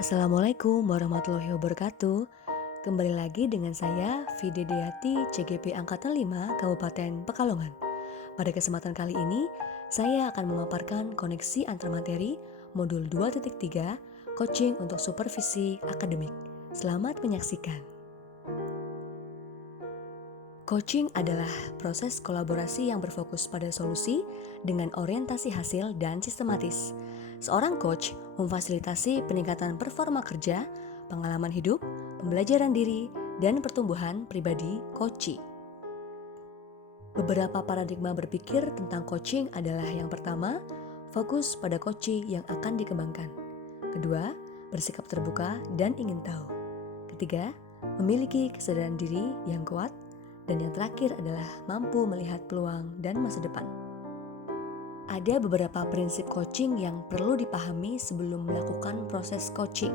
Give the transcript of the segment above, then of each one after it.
Assalamualaikum warahmatullahi wabarakatuh. Kembali lagi dengan saya Fidedeati CGP Angkatan 5 Kabupaten Pekalongan. Pada kesempatan kali ini, saya akan memaparkan koneksi antar materi modul 2.3 coaching untuk supervisi akademik. Selamat menyaksikan. Coaching adalah proses kolaborasi yang berfokus pada solusi dengan orientasi hasil dan sistematis. Seorang coach memfasilitasi peningkatan performa kerja, pengalaman hidup, pembelajaran diri, dan pertumbuhan pribadi coachee. Beberapa paradigma berpikir tentang coaching adalah yang pertama, fokus pada coachee yang akan dikembangkan. Kedua, bersikap terbuka dan ingin tahu. Ketiga, memiliki kesadaran diri yang kuat. Dan yang terakhir adalah mampu melihat peluang dan masa depan. Ada beberapa prinsip coaching yang perlu dipahami sebelum melakukan proses coaching.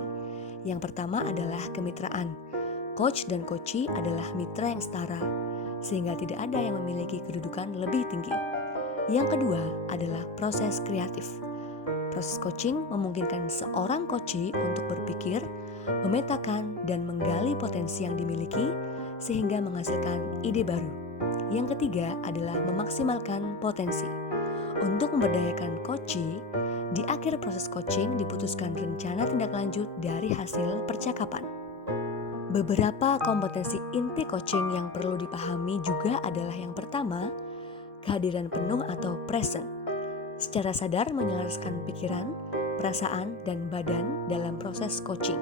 Yang pertama adalah kemitraan. Coach dan coachee adalah mitra yang setara, sehingga tidak ada yang memiliki kedudukan lebih tinggi. Yang kedua adalah proses kreatif. Proses coaching memungkinkan seorang coachee untuk berpikir, memetakan, dan menggali potensi yang dimiliki, sehingga menghasilkan ide baru. Yang ketiga adalah memaksimalkan potensi. Untuk memberdayakan coachee, di akhir proses coaching diputuskan rencana tindak lanjut dari hasil percakapan. Beberapa kompetensi inti coaching yang perlu dipahami juga adalah yang pertama, kehadiran penuh atau present. Secara sadar menyelaraskan pikiran, perasaan, dan badan dalam proses coaching.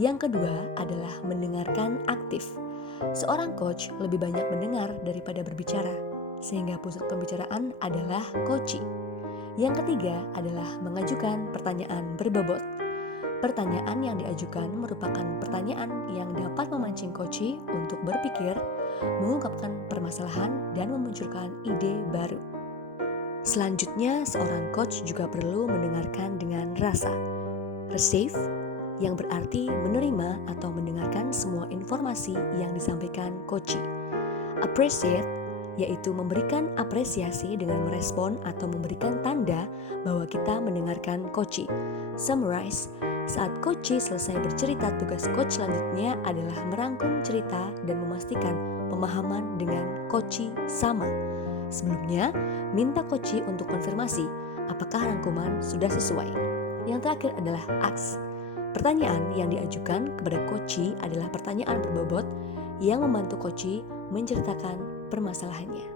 Yang kedua adalah mendengarkan aktif. Seorang coach lebih banyak mendengar daripada berbicara, sehingga pusat pembicaraan adalah coachee. Yang ketiga adalah mengajukan pertanyaan berbobot. Pertanyaan yang diajukan merupakan pertanyaan yang dapat memancing coachee untuk berpikir, mengungkapkan permasalahan, dan memunculkan ide baru. Selanjutnya, seorang coach juga perlu mendengarkan dengan rasa. Receive, yang berarti menerima atau mendengarkan semua informasi yang disampaikan coachee. Appreciate, yaitu memberikan apresiasi dengan merespon atau memberikan tanda bahwa kita mendengarkan coachee. Summarize, saat coachee selesai bercerita, tugas coach selanjutnya adalah merangkum cerita dan memastikan pemahaman dengan coachee sama. Sebelumnya, minta coachee untuk konfirmasi apakah rangkuman sudah sesuai. Yang terakhir adalah ask. Pertanyaan yang diajukan kepada coachee adalah pertanyaan berbobot yang membantu coachee menceritakan permasalahannya.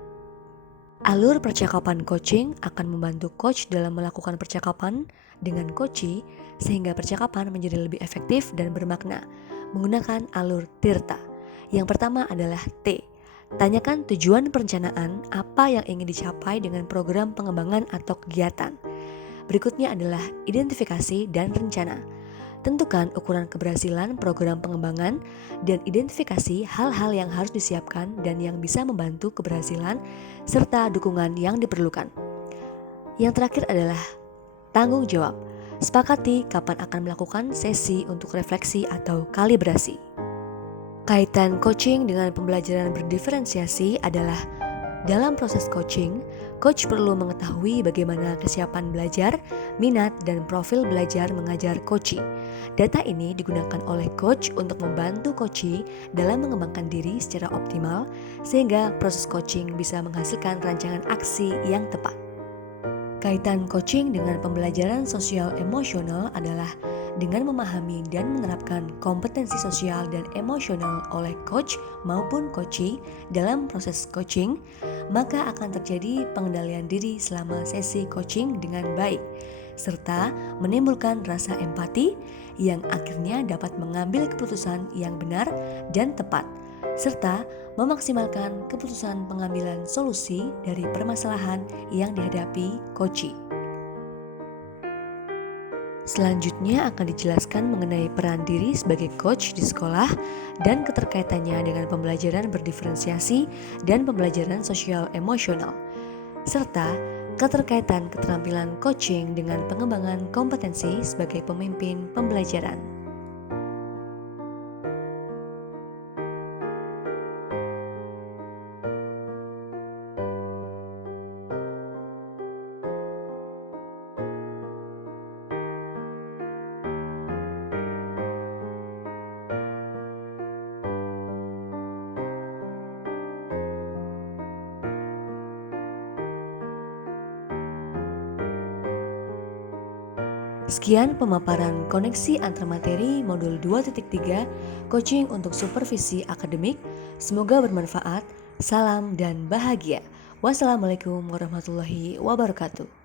Alur percakapan coaching akan membantu coach dalam melakukan percakapan dengan coachee sehingga percakapan menjadi lebih efektif dan bermakna menggunakan alur Tirta. Yang pertama adalah T. Tanyakan tujuan perencanaan apa yang ingin dicapai dengan program pengembangan atau kegiatan. Berikutnya adalah identifikasi dan rencana. Tentukan ukuran keberhasilan program pengembangan dan identifikasi hal-hal yang harus disiapkan dan yang bisa membantu keberhasilan serta dukungan yang diperlukan. Yang terakhir adalah tanggung jawab. Sepakati kapan akan melakukan sesi untuk refleksi atau kalibrasi. Kaitan coaching dengan pembelajaran berdiferensiasi adalah dalam proses coaching, coach perlu mengetahui bagaimana kesiapan belajar, minat, dan profil belajar mengajar coachee. Data ini digunakan oleh coach untuk membantu coachee dalam mengembangkan diri secara optimal, sehingga proses coaching bisa menghasilkan rancangan aksi yang tepat. Kaitan coaching dengan pembelajaran sosial emosional adalah dengan memahami dan menerapkan kompetensi sosial dan emosional oleh coach maupun coachee dalam proses coaching, maka akan terjadi pengendalian diri selama sesi coaching dengan baik, serta menimbulkan rasa empati yang akhirnya dapat mengambil keputusan yang benar dan tepat, serta memaksimalkan keputusan pengambilan solusi dari permasalahan yang dihadapi coachee. Selanjutnya akan dijelaskan mengenai peran diri sebagai coach di sekolah dan keterkaitannya dengan pembelajaran berdiferensiasi dan pembelajaran sosial emosional, serta keterkaitan keterampilan coaching dengan pengembangan kompetensi sebagai pemimpin pembelajaran. Sekian pemaparan koneksi antar materi modul 2.3 coaching untuk supervisi akademik. Semoga bermanfaat. Salam dan bahagia. Wassalamualaikum warahmatullahi wabarakatuh.